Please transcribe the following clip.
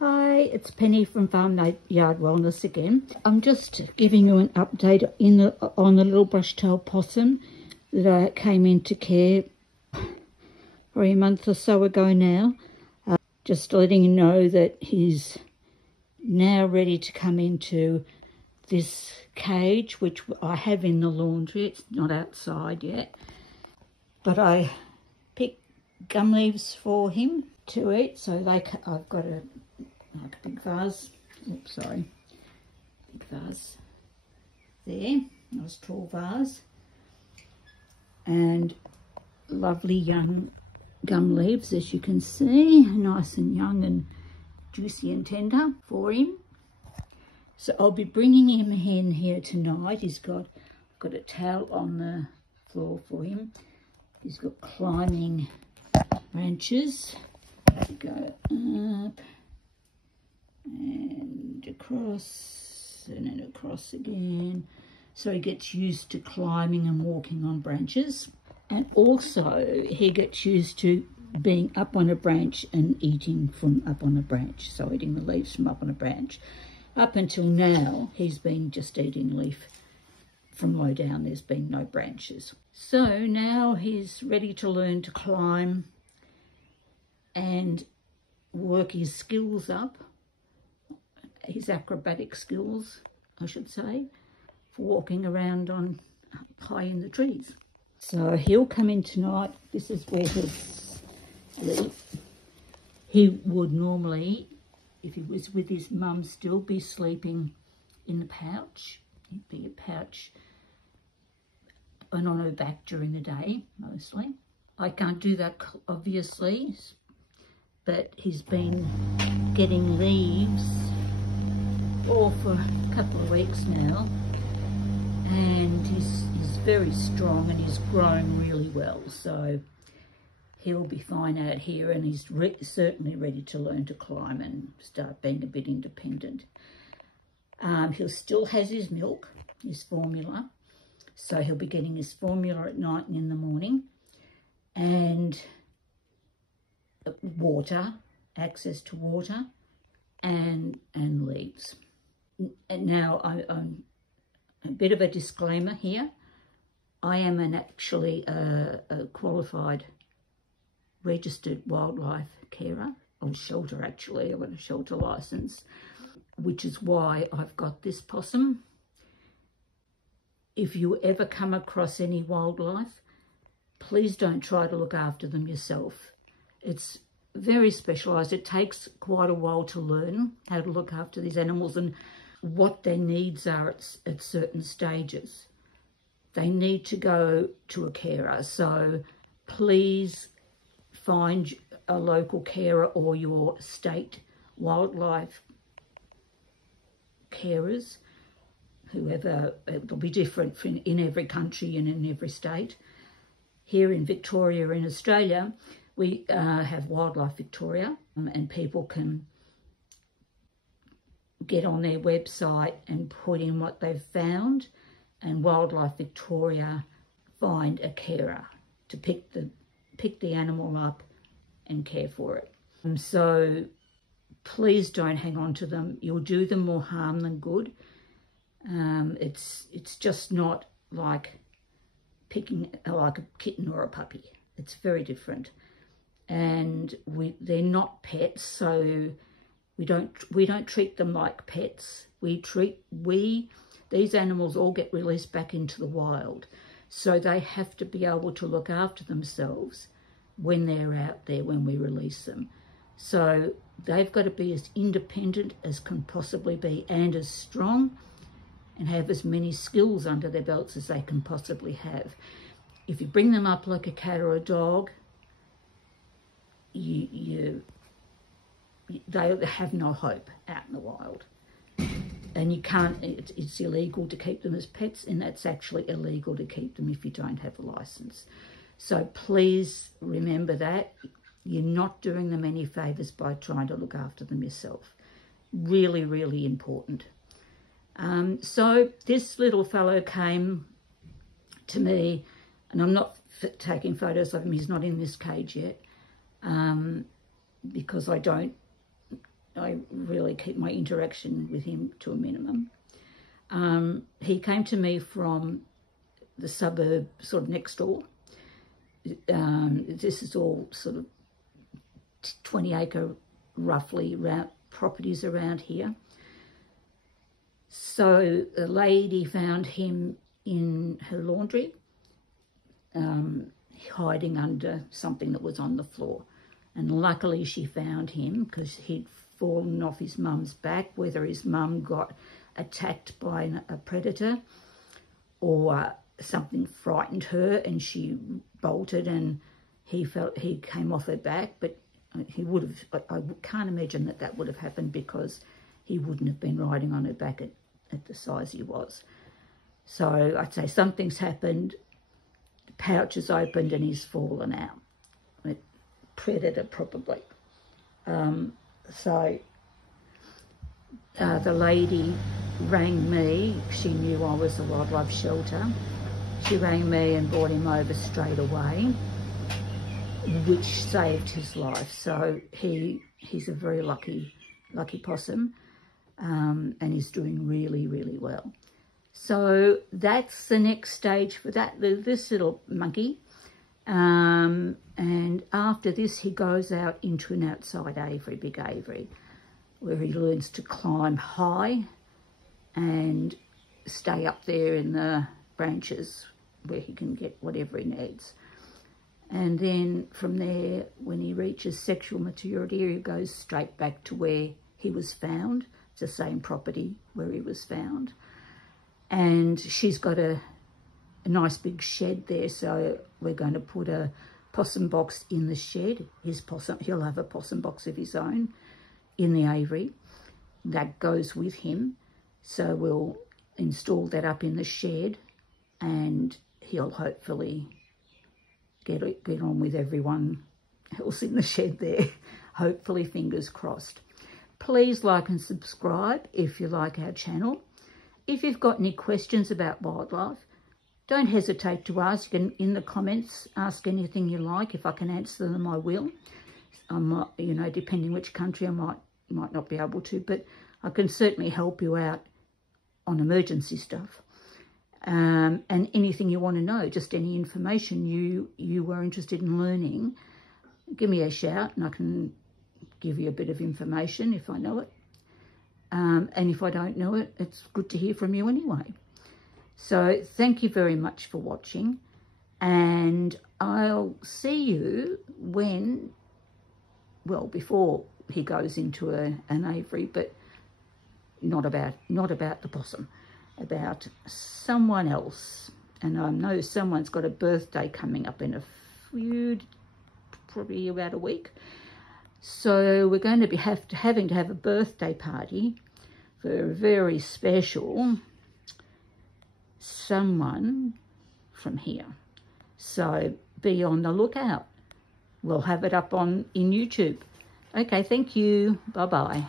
Hi, it's Penny from Farm Yard Wellness again. I'm just giving you an update on the little brushtail possum that I came into care for a month or so ago now. Just letting you know that he's now ready to come into this cage, which I have in the laundry. It's not outside yet, but I picked gum leaves for him to eat. So I've got a big vase. Oops, sorry, big vase there. Nice tall vase, and lovely young gum leaves, as you can see, nice and young and juicy and tender for him. So I'll be bringing him in here tonight. I've got a towel on the floor for him. He's got climbing branches. Go up and across and then across again. So he gets used to climbing and walking on branches. And also he gets used to being up on a branch and eating from up on a branch. So eating the leaves from up on a branch. Up until now, he's been just eating leaf from low down. There's been no branches. So now he's ready to learn to climb and work his skills up, his acrobatic skills, I should say, for walking around on high in the trees. So he'll come in tonight. This is where he'll sleep. He would normally, if he was with his mum, still be sleeping in the pouch. He'd be a pouch and on her back during the day, mostly. I can't do that, obviously, but he's been getting leaves for a couple of weeks now, and he's very strong and he's grown really well, so he'll be fine out here, and he's certainly ready to learn to climb and start being a bit independent. He still has his milk, his formula, so he'll be getting his formula at night and in the morning, and water, access to water, and leaves. And now I'm a bit of a disclaimer here. I am actually a qualified registered wildlife carer, or shelter actually. I've got a shelter license, which is why I've got this possum. If you ever come across any wildlife, please don't try to look after them yourself. It's very specialised. It takes quite a while to learn how to look after these animals and what their needs are at certain stages. They need to go to a carer, so please find a local carer or your state wildlife carers, whoever. It'll be different in every country and in every state. Here in Victoria, in Australia, we have Wildlife Victoria, and people can get on their website and put in what they've found, and Wildlife Victoria find a carer to pick the animal up and care for it. So please don't hang on to them. You'll do them more harm than good. It's just not like picking like a kitten or a puppy. It's very different, and they're not pets, so we don't treat them like pets. These animals all get released back into the wild, so they have to be able to look after themselves when they're out there, when we release them. So they've got to be as independent as can possibly be, and as strong, and have as many skills under their belts as they can possibly have. If you bring them up like a cat or a dog, they have no hope out in the wild. And you can't, it's illegal to keep them as pets, and that's actually illegal to keep them if you don't have a license. So please remember that. You're not doing them any favours by trying to look after them yourself. Really, really important. So this little fellow came to me, and I'm not taking photos of him. He's not in this cage yet, because I don't I really keep my interaction with him to a minimum. He came to me from the suburb sort of next door. This is all sort of 20-acre roughly properties around here. So a lady found him in her laundry, hiding under something that was on the floor. And luckily she found him because he'd fallen off his mum's back, whether his mum got attacked by a predator or something frightened her and she bolted and he came off her back. But he would have, I can't imagine that would have happened because he wouldn't have been riding on her back at the size he was. So I'd say something's happened, the pouch is opened and he's fallen out. Predator probably. So the lady rang me. She knew I was a wildlife shelter. She rang me and brought him over straight away, which saved his life. So he's a very lucky possum, and he's doing really, really well. So that's the next stage for this little monkey. And after this, he goes out into an outside aviary, big aviary, where he learns to climb high and stay up there in the branches where he can get whatever he needs. And then from there, when he reaches sexual maturity, he goes straight back to where he was found. It's the same property where he was found. And she's got a nice big shed there, so we're going to put a possum box in the shed. He'll have a possum box of his own in the aviary that goes with him. So we'll install that up in the shed and he'll hopefully get on with everyone else in the shed there. Hopefully, fingers crossed. Please like and subscribe if you like our channel. If you've got any questions about wildlife, don't hesitate to ask. You can, in the comments, ask anything you like. If I can answer them, I will. I might, you know, depending which country, I might not be able to, but I can certainly help you out on emergency stuff. And anything you want to know, just any information you were interested in learning, give me a shout and I can give you a bit of information if I know it. And if I don't know it, it's good to hear from you anyway. So thank you very much for watching, and I'll see you before he goes into an aviary, but not about the possum, about someone else. And I know someone's got a birthday coming up in probably about a week. So we're going to be having to have a birthday party for a very special someone from here. So be on the lookout. We'll have it up in YouTube. Okay, thank you. Bye-bye.